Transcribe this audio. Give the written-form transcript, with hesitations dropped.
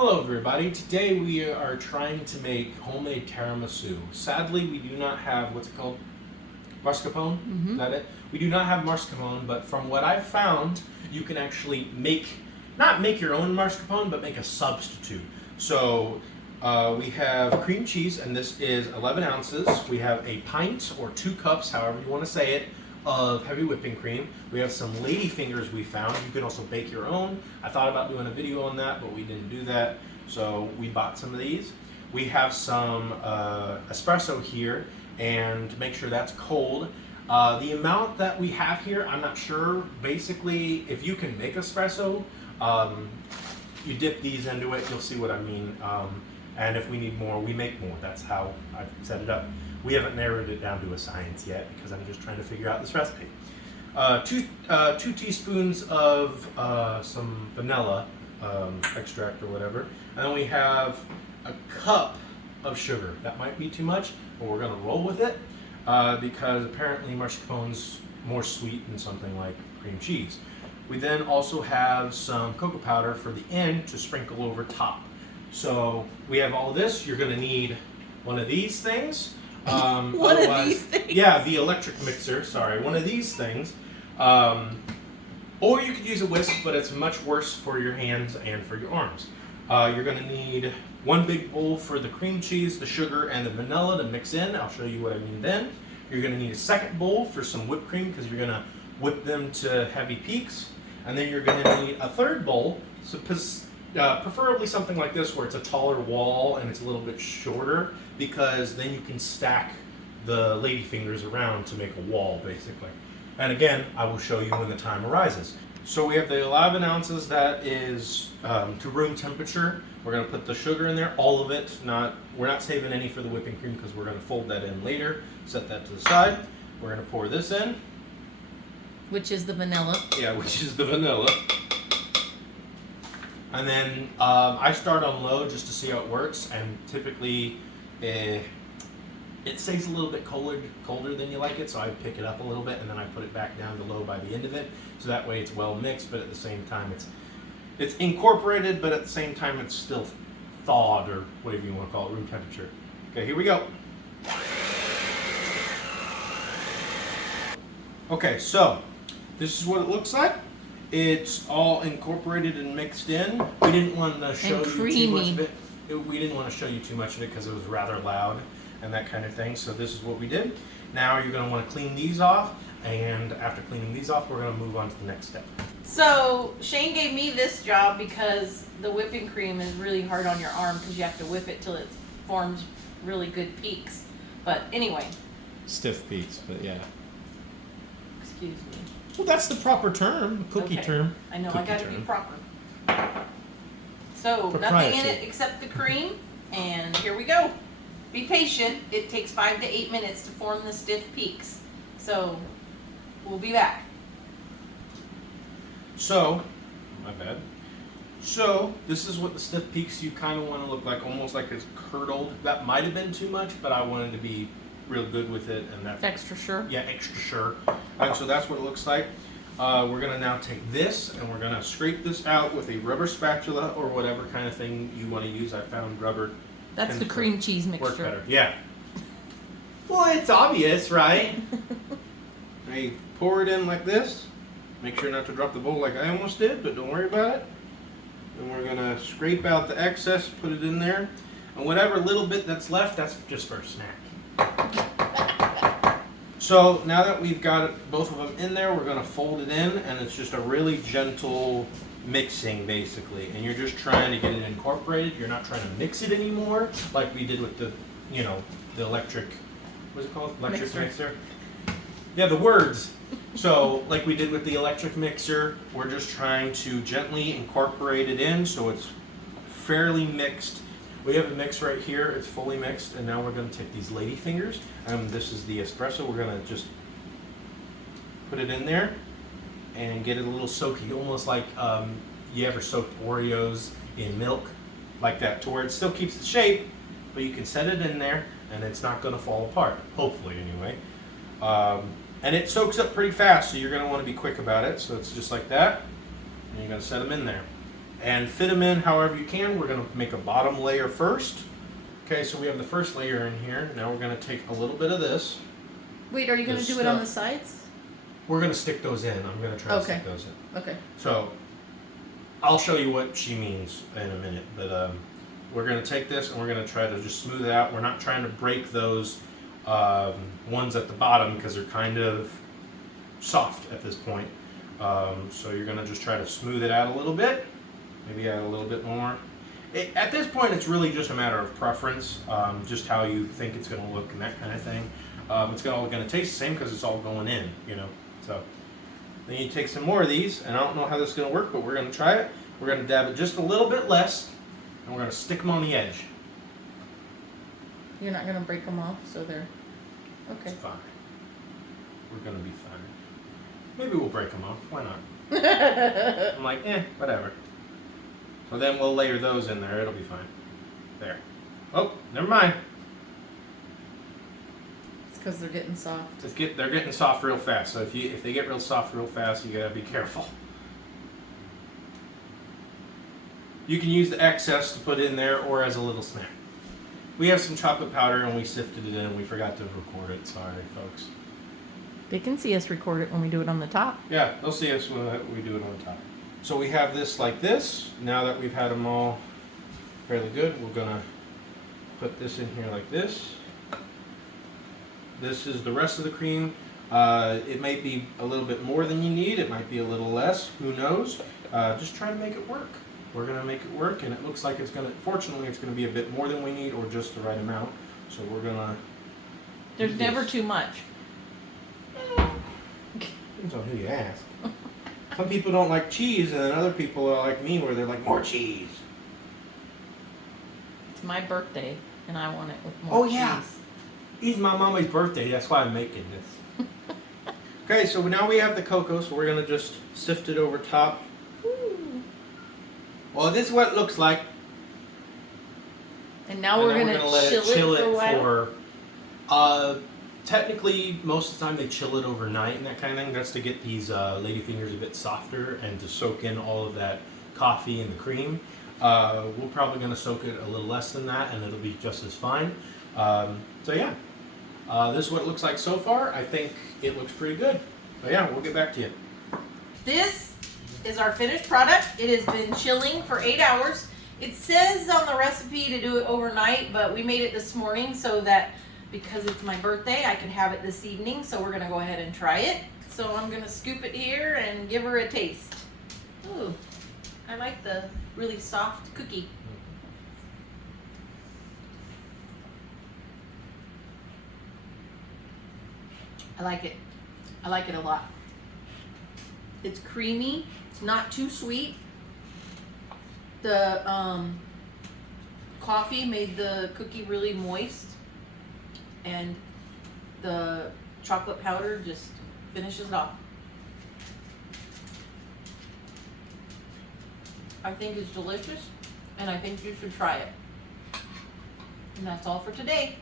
Hello everybody, today we are trying to make homemade tiramisu. Sadly, we do not have, what's it called? Mascarpone? Is that it? We do not have mascarpone, but from what I've found, you can actually not make your own mascarpone, but make a substitute. So we have cream cheese, and this is 11 ounces. We have a pint, or 2 cups, however you want to say it, of heavy whipping cream. We have some ladyfingers we found. You can also bake your own. I thought about doing a video on that, but we didn't do that, so we bought some of these. We have some espresso here, and to make sure that's cold. The amount that we have here, I'm not sure. Basically, if you can make espresso, you dip these into it, you'll see what I mean. And if we need more, we make more. That's how I set it up. We haven't narrowed it down to a science yet because I'm just trying to figure out this recipe. 2 teaspoons of some vanilla extract or whatever. And then we have a cup of sugar. That might be too much, but we're gonna roll with it because apparently mascarpone's more sweet than something like cream cheese. We then also have some cocoa powder for the end to sprinkle over top. So we have all this. You're gonna need one of these things. One of these things? Yeah, the electric mixer, sorry, one of these things. Or you could use a whisk, but it's much worse for your hands and for your arms. You're gonna need 1 big bowl for the cream cheese, the sugar, and the vanilla to mix in. I'll show you what I mean then. You're gonna need a 2nd bowl for some whipped cream because you're gonna whip them to heavy peaks. And then you're gonna need a 3rd bowl, so preferably something like this where it's a taller wall and it's a little bit shorter, because then you can stack the ladyfingers around to make a wall, basically. And again, I will show you when the time arises. So we have the 11 ounces that is to room temperature. We're gonna put the sugar in there, all of it. We're not saving any for the whipping cream because we're gonna fold that in later. Set that to the side. We're gonna pour this in. Which is the vanilla. Yeah, which is the vanilla. And then I start on low just to see how it works, and typically it stays a little bit colder than you like it, so I pick it up a little bit and then I put it back down to low by the end of it, so that way it's well mixed, but at the same time it's incorporated, but at the same time it's still thawed, or whatever you want to call it, room temperature. Okay, here we go. Okay, so this is what it looks like. It's all incorporated and mixed in. We didn't want to show you too much of it. We didn't want to show you too much of it because it was rather loud and that kind of thing. So this is what we did. Now you're going to want to clean these off, and after cleaning these off, we're going to move on to the next step. So Shane gave me this job because the whipping cream is really hard on your arm because you have to whip it till it forms really good peaks. But anyway. Stiff peaks, but yeah. Excuse me. Well, that's the proper term, the cookie term. I know, I gotta be proper. So, nothing Propriety. in it except the cream, and here we go. Be patient, it takes 5 to 8 minutes to form the stiff peaks. So, we'll be back. So, my bad. So, this is what the stiff peaks you kind of want to look like, almost like it's curdled. That might have been too much, but I wanted to be real good with it, and that's Extra sure. Yeah, extra sure. And so that's what it looks like. We're gonna now take this and we're gonna scrape this out with a rubber spatula or whatever kind of thing you want to use. I found rubber. That's the cream cheese Work mixture. better. Yeah. Well, it's obvious, right? I pour it in like this. Make sure not to drop the bowl like I almost did, but don't worry about it. And we're gonna scrape out the excess, put it in there, and whatever little bit that's left, that's just for a snack. So now that we've got both of them in there, we're going to fold it in, and it's just a really gentle mixing, basically. And you're just trying to get it incorporated. You're not trying to mix it anymore, like we did with the, the electric, what's it called? Electric mixer. Yeah, the words. So, like we did with the electric mixer, we're just trying to gently incorporate it in so it's fairly mixed. We have a mix right here, it's fully mixed, and now we're going to take these ladyfingers. This is the espresso. We're going to just put it in there and get it a little soaky, almost like you ever soaked Oreos in milk, like that, to where it still keeps the shape, but you can set it in there and it's not going to fall apart, hopefully anyway. And it soaks up pretty fast, so you're going to want to be quick about it. So it's just like that, and you're going to set them in there. and fit them in however you can. We're going to make a bottom layer first. Okay, so we have the first layer in here. Now we're going to take a little bit of this. Wait, are you going to do it on the sides? We're going to stick those in. I'm going to try to stick those in. Okay. So I'll show you what she means in a minute, but we're going to take this and we're going to try to just smooth it out. We're not trying to break those ones at the bottom because they're kind of soft at this point. So you're going to just try to smooth it out a little bit. Maybe add a little bit more. At this point, it's really just a matter of preference, just how you think it's going to look and that kind of thing. It's all going to taste the same because it's all going in, you know. So then you take some more of these, and I don't know how this is going to work, but we're going to try it. We're going to dab it just a little bit less, and we're going to stick them on the edge. You're not going to break them off, so they're okay. It's fine. We're going to be fine. Maybe we'll break them off. Why not? I'm like, whatever. So then we'll layer those in there. It'll be fine. There. Oh, never mind. It's because they're getting soft. They're getting soft real fast. So if they get real soft real fast, you gotta be careful. You can use the excess to put in there or as a little snack. We have some chocolate powder and we sifted it in and we forgot to record it. Sorry, folks. They can see us record it when we do it on the top. Yeah, they'll see us when we do it on the top. So we have this like this. Now that we've had them all fairly good, we're gonna put this in here like this. This is the rest of the cream. It might be a little bit more than you need. It might be a little less. Who knows? Just try to make it work. We're gonna make it work, and it looks like it's gonna. Fortunately, it's gonna be a bit more than we need, or just the right amount. So we're gonna. There's never too much. Depends on who you ask. Some people don't like cheese, and then other people are like me, where they're like, more cheese. It's my birthday, and I want it with more cheese. Yeah. It's my mommy's birthday. That's why I'm making this. Okay, so now we have the cocoa, so we're going to just sift it over top. Ooh. Well, this is what it looks like. And now we're going to let it chill for a while? for technically, most of the time they chill it overnight and that kind of thing. That's to get these ladyfingers a bit softer and to soak in all of that coffee and the cream. We're probably going to soak it a little less than that, and it'll be just as fine. So yeah, this is what it looks like so far. I think it looks pretty good. So yeah, we'll get back to you. This is our finished product. It has been chilling for 8 hours. It says on the recipe to do it overnight, but we made it this morning so that because it's my birthday, I can have it this evening. So we're gonna go ahead and try it. So I'm gonna scoop it here and give her a taste. Ooh, I like the really soft cookie. I like it. I like it a lot. It's creamy. It's not too sweet. The coffee made the cookie really moist, and the chocolate powder just finishes it off. I think it's delicious, and I think you should try it. And that's all for today.